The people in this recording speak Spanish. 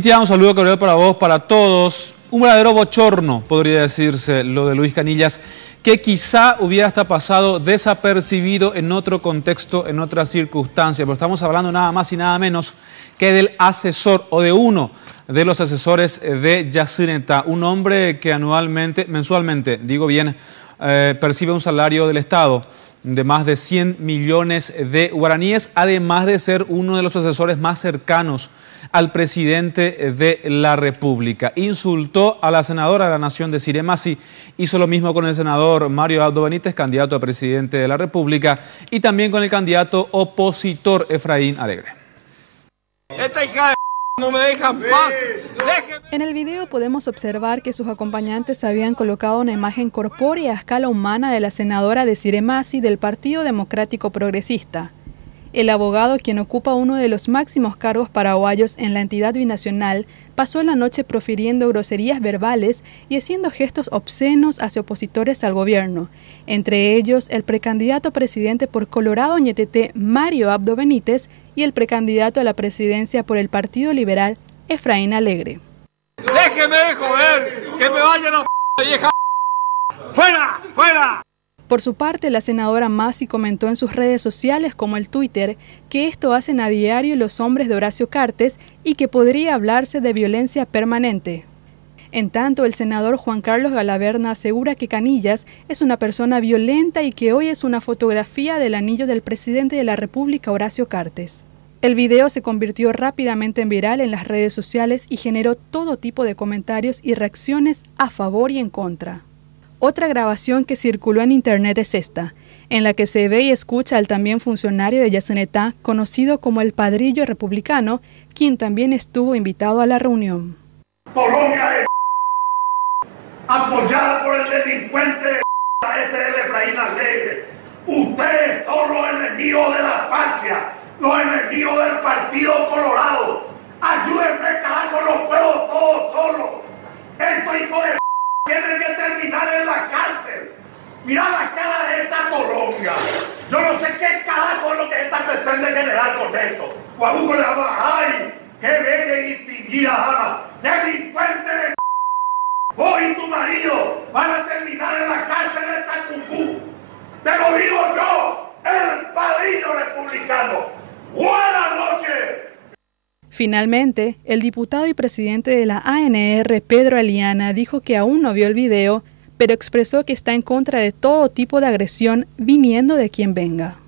Cintia, un saludo cordial para vos, para todos. Un verdadero bochorno, podría decirse, lo de Luis Canillas, que quizá hubiera hasta pasado desapercibido en otro contexto, en otra circunstancia. Pero estamos hablando nada más y nada menos que del asesor o de uno de los asesores de Yacyretá, un hombre que mensualmente, digo bien, percibe un salario del Estado de más de 100 millones de guaraníes, además de ser uno de los asesores más cercanos al presidente de la República. Insultó a la senadora de la Nación, Desirée Massi, hizo lo mismo con el senador Mario Abdo Benítez, candidato a presidente de la República, y también con el candidato opositor Efraín Alegre. Esta hija de no me dejan paz. En el video podemos observar que sus acompañantes habían colocado una imagen corpórea a escala humana de la senadora Desirée Massi del Partido Democrático Progresista. El abogado, quien ocupa uno de los máximos cargos paraguayos en la entidad binacional, pasó la noche profiriendo groserías verbales y haciendo gestos obscenos hacia opositores al gobierno, entre ellos el precandidato a presidente por Colorado Ñeteté, Mario Abdo Benítez, y el precandidato a la presidencia por el Partido Liberal, Efraín Alegre. ¡Déjeme de joder! ¡Que me vayan a vieja! ¡Fuera! ¡Fuera! Por su parte, la senadora Massi comentó en sus redes sociales como el Twitter que esto hacen a diario los hombres de Horacio Cartes y que podría hablarse de violencia permanente. En tanto, el senador Juan Carlos Galaverna asegura que Canillas es una persona violenta y que hoy es una fotografía del anillo del presidente de la República, Horacio Cartes. El video se convirtió rápidamente en viral en las redes sociales y generó todo tipo de comentarios y reacciones a favor y en contra. Otra grabación que circuló en internet es esta, en la que se ve y escucha al también funcionario de Yacyretá, conocido como el Padrillo Republicano, quien también estuvo invitado a la reunión. Colonia de apoyada por el delincuente de este del Efraín Alegre. Ustedes son los enemigos de la patria, los enemigos del Partido Colorado. Ayúdenme, carajo, no puedo todo solo. Estos hijos de tienen que terminar en la cárcel. Mirá la cara de esta toronga. Yo no sé qué carajo es lo que esta pretende generar con esto. Guaduco le llama, ¡ay! ¡Qué bella y distinguida dama! ¡Delincuente de vos y tu marido van a terminar en la cárcel de Tacumbú! ¡Te lo digo yo, el Padrillo Republicano! ¡Buenas noches! Finalmente, el diputado y presidente de la ANR, Pedro Aliana, dijo que aún no vio el video, pero expresó que está en contra de todo tipo de agresión viniendo de quien venga.